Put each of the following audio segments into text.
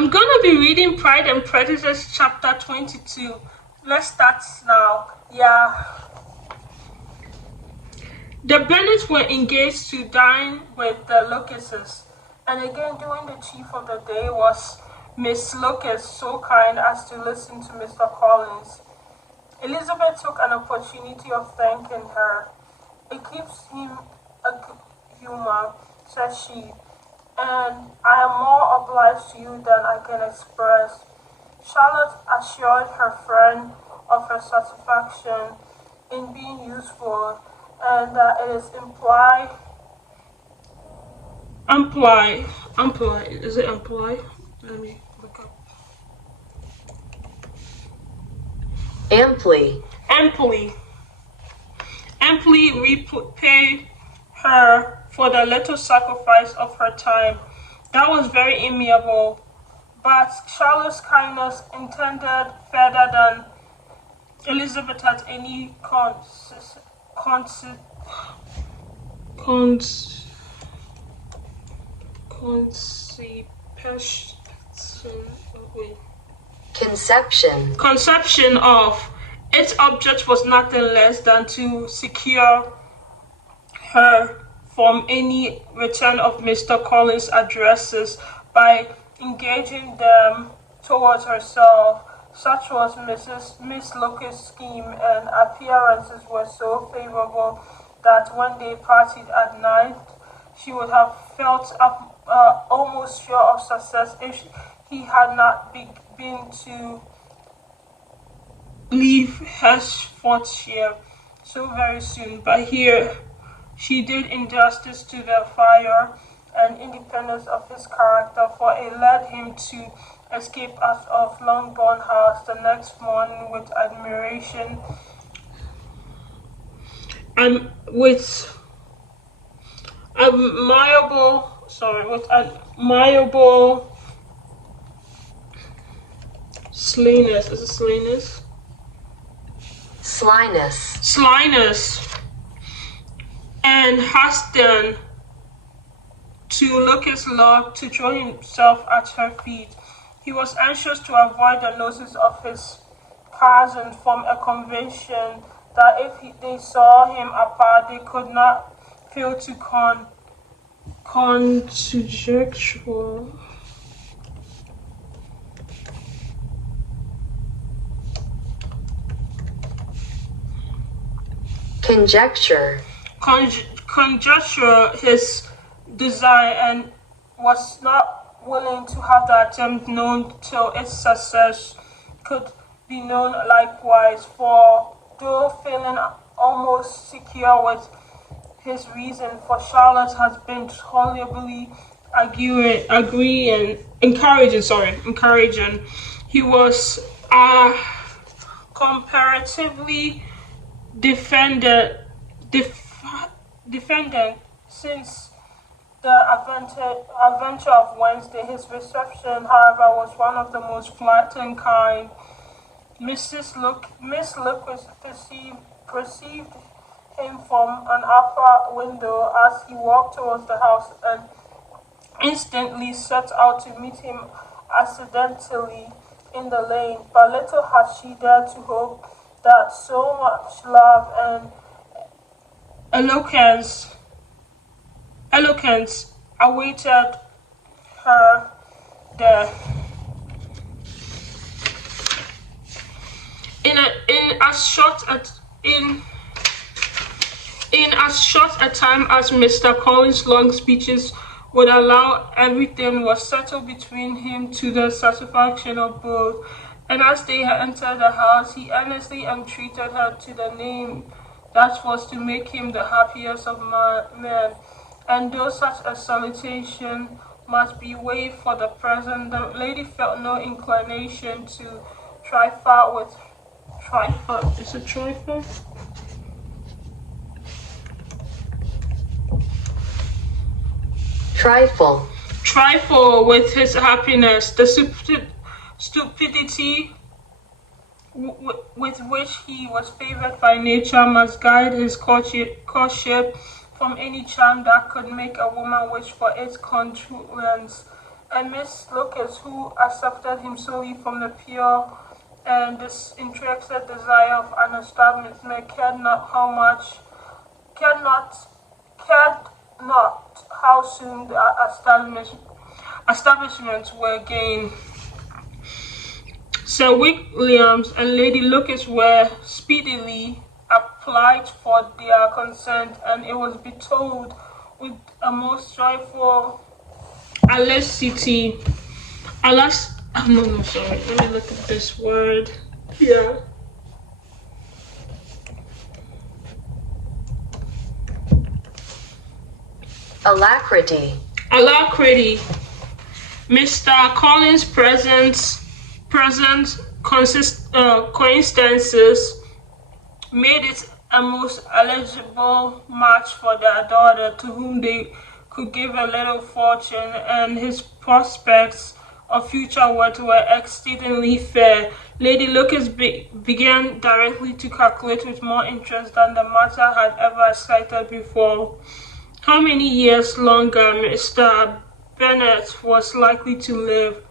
I'm gonna be reading Pride and Prejudice chapter 22. Let's start now. Yeah. The Bennets were engaged to dine with the Locusts, and again during the chief of the day was Miss Locust, so kind as to listen to Mr. Collins. Elizabeth took an opportunity of thanking her. It keeps him a good humor, said she, and I am more obliged to you than I can express. Charlotte assured her friend of her satisfaction in being useful, and that it is is it imply? Let me look up. Amply repay her for the little sacrifice of her time. That was very amiable, but Charlotte's kindness intended further than Elizabeth had any conception of. Its object was nothing less than to secure her from any return of Mr. Collins' addresses by engaging them towards herself. Such was Miss Locust's scheme, and appearances were so favorable that when they parted at night, she would have felt almost sure of success if he had not been to leave Hertfordshire so very soon. But here she did injustice to the fire and independence of his character, for it led him to escape out of Longbourn House the next morning with admirable slyness. Is it slyness? Slyness, and hastened to Lucas' love to throw himself at her feet. He was anxious to avoid the notice of his cousins from a conviction that if they saw him apart, they could not fail to conjecture his desire, and was not willing to have the attempt known till its success could be known likewise, for though feeling almost secure with his reason for Charlotte has been tolerably encouraging, he was comparatively defendant since the adventure of Wednesday. His reception, however, was one of the most flattering kind. Miss Lucas perceived him from an upper window as he walked towards the house, and instantly set out to meet him accidentally in the lane. But little had she dared to hope that so much love and eloquence awaited her there. In as short a time as Mr. Collins' long speeches would allow, everything was settled between him to the satisfaction of both. And as they entered the house, he earnestly entreated her to the name that was to make him the happiest of men. And though such a solicitation must be waived for the present, the lady felt no inclination to trifle with his happiness. The stupidity with which he was favored by nature must guide his courtship from any charm that could make a woman wish for its continuance. and Miss Lucas, who accepted him solely from the pure and disinterested desire of an establishment, cared not, cared not how soon the establishments were gained. Sir Williams and Lady Lucas were speedily applied for their consent, and it was bestowed with a most joyful alacrity. No, sorry. Let me look at this word. Yeah. Alacrity. Alacrity. Mr. Collins' present coincidences made it a most eligible match for their daughter, to whom they could give a little fortune, and his prospects of future wealth were exceedingly fair. Lady Lucas began directly to calculate with more interest than the matter had ever excited before how many years longer Mr. Bennet was likely to live,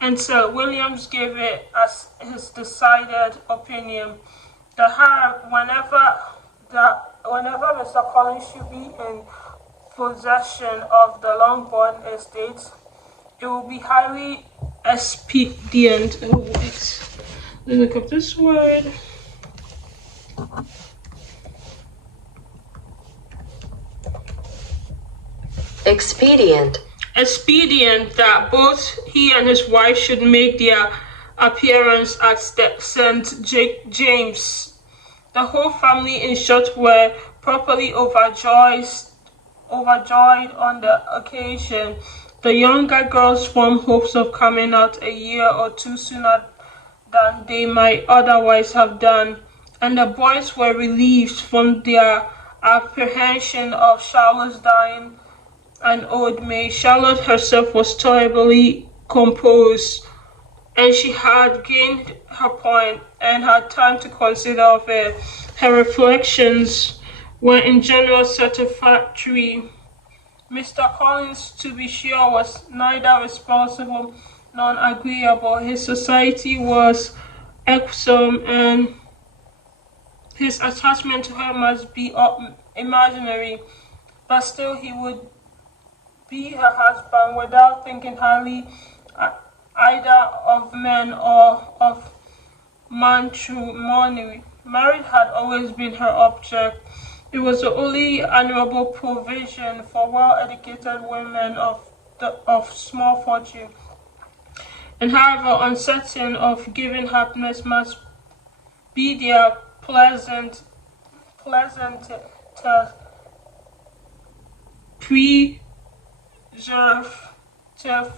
and Sir Williams gave it as his decided opinion that whenever Mr. Collins should be in possession of the Longbourn estate, it will be highly expedient. Oh, wait. Let me look up this word. Expedient. Expedient that both he and his wife should make their appearance at St. James. The whole family, in short, were properly overjoyed on the occasion. The younger girls formed hopes of coming out a year or two sooner than they might otherwise have done, and the boys were relieved from their apprehension of Charlotte's dying an old maid. Charlotte herself was tolerably composed, and she had gained her point and had time to consider of it. Her reflections were in general satisfactory. Mr. Collins, to be sure, was neither responsible nor agreeable. His society was irksome, and his attachment to her must be imaginary, but still he would be her husband without thinking highly either of men or of matrimony. Marriage had always been her object. It was the only honorable provision for well-educated women of small fortune, and however uncertain of giving happiness must be their pleasant preservative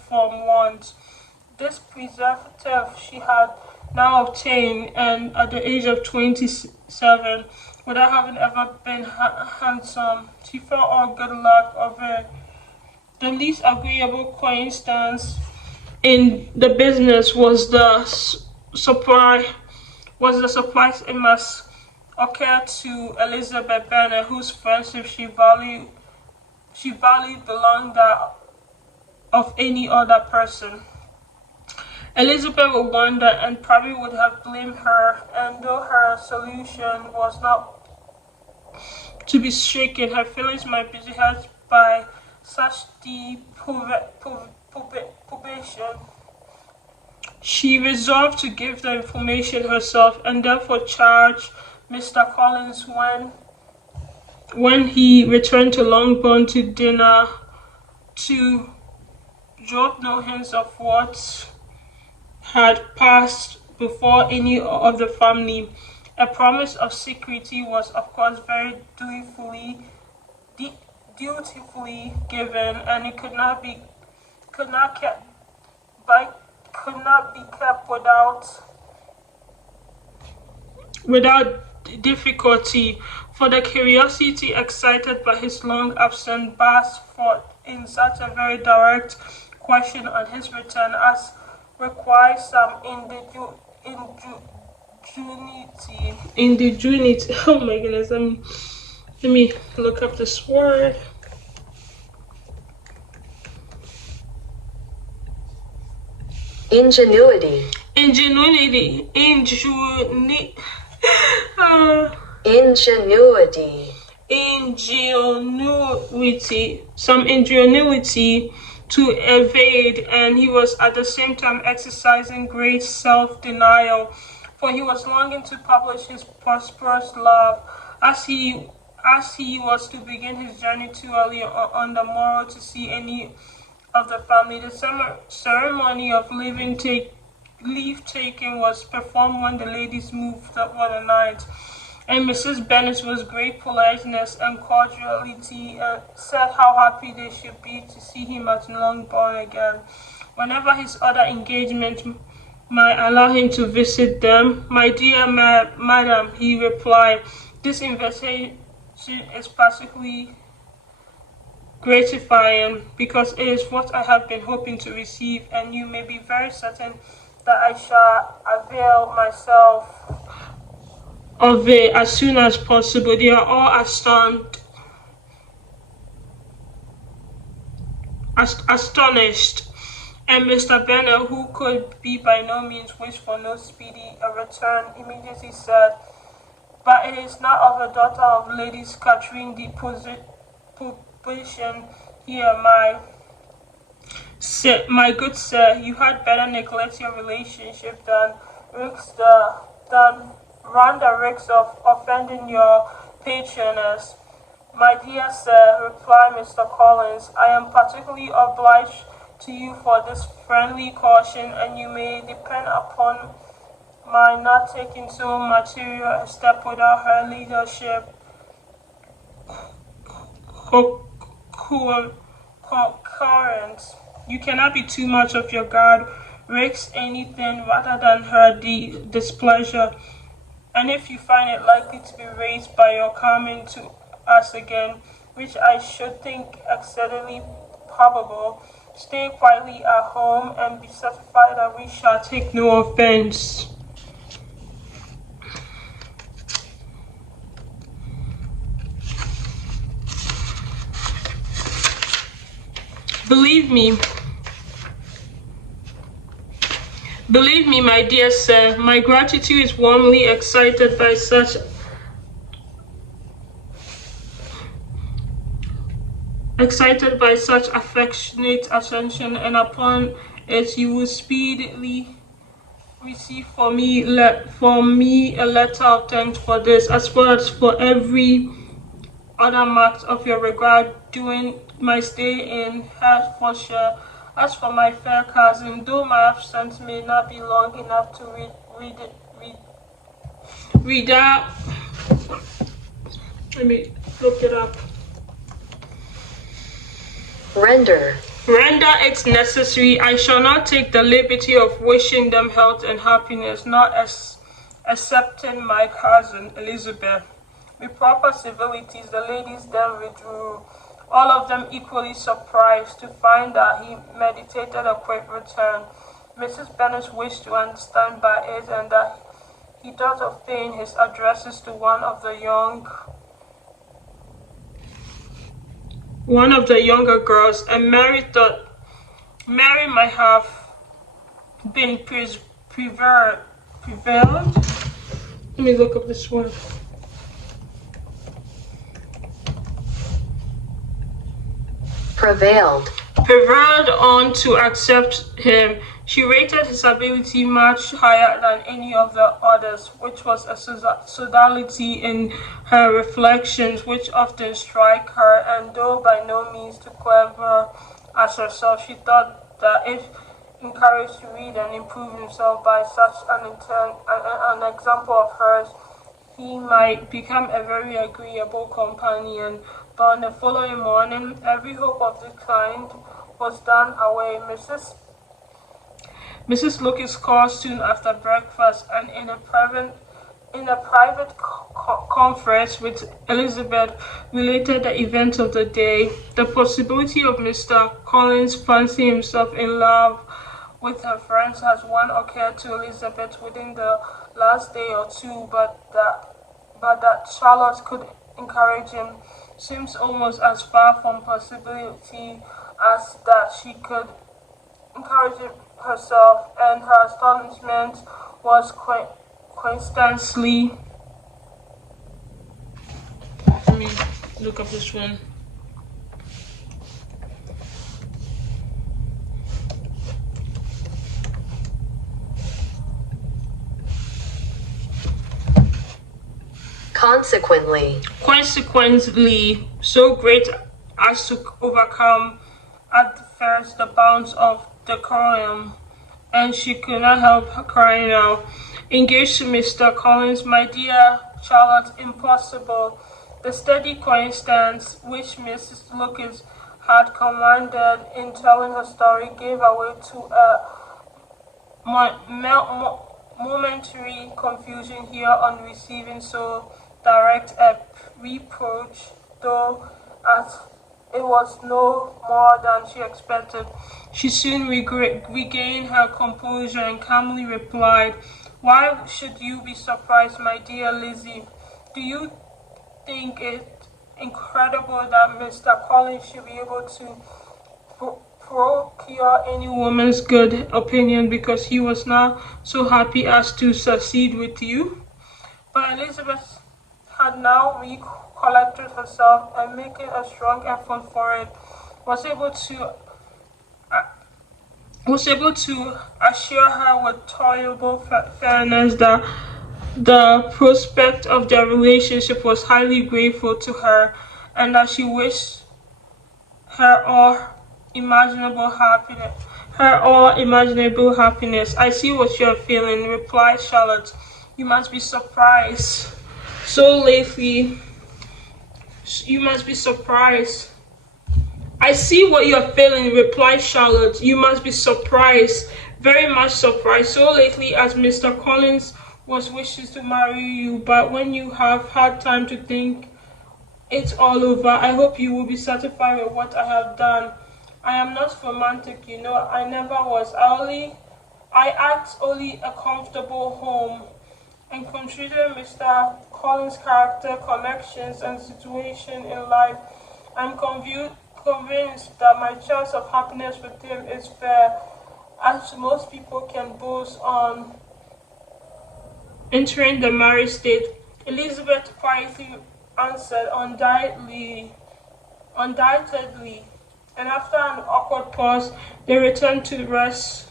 from want. This preservative she had now obtained, and at the age of 27, without having ever been handsome. She felt all good luck of it. The least agreeable coincidence in the business was the surprise it must occur to Elizabeth Bennet, whose friendship she valued beyond that of any other person. Elizabeth would wonder, and probably would have blamed her, and though her solution was not to be shaken, her feelings might be hurt by such deep probation. She resolved to give the information herself, and therefore charged Mr. Collins when he returned to Longbourn to dinner to drop no hints of what had passed before any of the family. A promise of secrecy was, of course, very dutifully given, and it could not be kept without difficulty, for the curiosity excited by his long absence burst forth in such a very direct question on his return as requires some ingenuity. Oh my goodness, let me look up this word. Ingenuity. Ingenuity. uh, Ingenuity. some ingenuity to evade, and he was at the same time exercising great self-denial, for he was longing to publish his prosperous love, as he was to begin his journey too early on the morrow to see any of the family. The ceremony of leave taking was performed when the ladies moved up for the night, and Mrs. Bennet, with great politeness and cordiality, said how happy they should be to see him at Longbourn again, whenever his other engagement might allow him to visit them. My dear madam, he replied, this invitation is particularly gratifying because it is what I have been hoping to receive, and you may be very certain that I shall avail myself of it as soon as possible. They are all astonished, and Mr. Bennet, who could be by no means wish for no speedy return, immediately said, but it is not of the daughter of Lady Catherine de position here, my good sir. You had better neglect your relationship than run the risk of offending your patroness. My dear sir, replied Mr. Collins, I am particularly obliged to you for this friendly caution, and you may depend upon my not taking so material a step without her leadership concurrence. You cannot be too much of your guard, risk anything rather than her displeasure, and if you find it likely to be raised by your coming to us again, which I should think exceedingly probable, stay quietly at home and be certified that we shall take no offense. Believe me, my dear sir, my gratitude is warmly excited by such affectionate attention, and upon it you will speedily receive for me a letter of thanks for this, as well as for every other marks of your regard during my stay in Hertfordshire. As for my fair cousin, though my absence may not be long enough to read out, let me look it up. Render it necessary. I shall not take the liberty of wishing them health and happiness, not excepting my cousin Elizabeth. With proper civilities, the ladies then withdrew, all of them equally surprised to find that he meditated a quick return. Mrs. Bennet wished to understand by it, and that he thought of paying his addresses to one of the younger girls, and Mary thought Mary might have been prevailed. Let me look up this one. Prevailed on to accept him. She rated his ability much higher than any of the others, which was a sodality in her reflections which often strike her, and though by no means too clever as herself, she thought that if encouraged to read and improve himself by such an example of hers, he might become a very agreeable companion. But on the following morning, every hope of this kind was done away. Mrs. Lucas called soon after breakfast, and in a private conference with Elizabeth, related the events of the day. The possibility of Mr. Collins fancying himself in love with her friends has one occurred to Elizabeth within the last day or two, but that Charlotte could encourage him seems almost as far from possibility as that she could encourage him herself, and her astonishment was constantly. Let me look up this one. Consequently, so great as to overcome at first the bounds of decorum, and she could not help crying out, "Engaged to Mr. Collins, my dear Charlotte, impossible." The steady constance which Mrs. Lucas had commanded in telling her story gave way to a momentary confusion here on receiving so direct a reproach, though as it was no more than she expected. She soon regained her composure and calmly replied, "Why should you be surprised, my dear Lizzie? Do you think it incredible that Mr. Collins should be able to procure any woman's good opinion because he was not so happy as to succeed with you?" But Elizabeth had now recollected herself, and making a strong effort for it, was able to assure her with tolerable fairness that the prospect of their relationship was highly grateful to her, and that she wished her all imaginable happiness. "I see what you are feeling," replied Charlotte. "You must be surprised. So lately, you must be surprised." "I see what you are feeling," replied Charlotte. "You must be surprised, very much surprised, so lately as Mr. Collins was wishes to marry you. But when you have had time to think it all over, I hope you will be satisfied with what I have done. I am not romantic, you know. I never was. I asked only a comfortable home, and considering Mr. Collins' character, connections, and situation in life, I'm convinced that my chance of happiness with him is fair, as most people can boast on entering the married state." Elizabeth quietly answered, undoubtedly, and after an awkward pause, they returned to the rest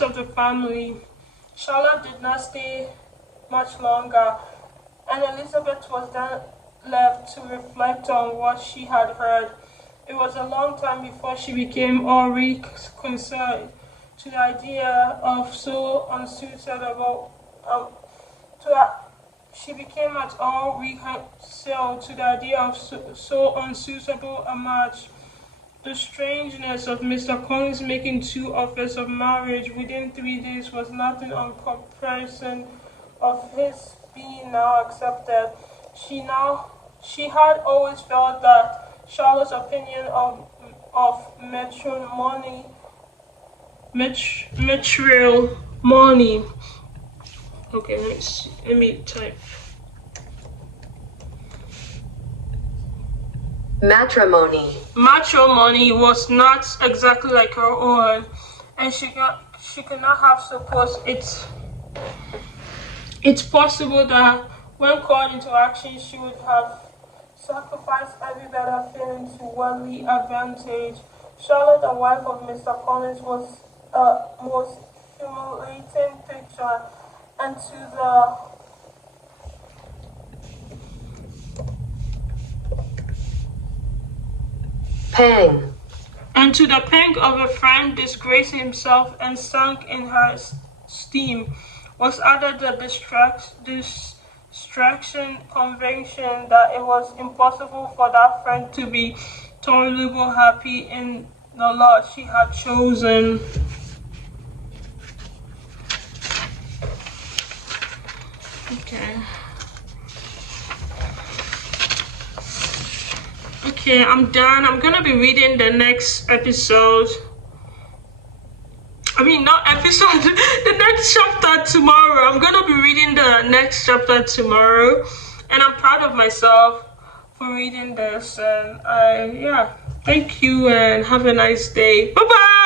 of the family. Charlotte did not stay much longer, and Elizabeth was then left to reflect on what she had heard. It was a long time before she became all reconciled to the idea of so unsuitable she became at all reconciled to the idea of so unsuitable a match. The strangeness of Mr. Collins making two offers of marriage within 3 days was nothing on comparison of his being now accepted. She had always felt that Charlotte's opinion of matrimony. Okay, let me type. Matrimony was not exactly like her own, and she could not have supposed it's possible that when called into action she would have sacrificed every better feeling to worldly advantage. Charlotte, the wife of Mr. Collins, was a most humiliating picture, and to the pang. And to the pang of a friend disgracing himself and sunk in her esteem was added the distraction conviction that it was impossible for that friend to be tolerably happy in the lot she had chosen. Okay, I'm done. I'm gonna be reading the next episode. Not episode, the next chapter tomorrow. I'm gonna be reading the next chapter tomorrow, and I'm proud of myself for reading this. And thank you and have a nice day. Bye bye.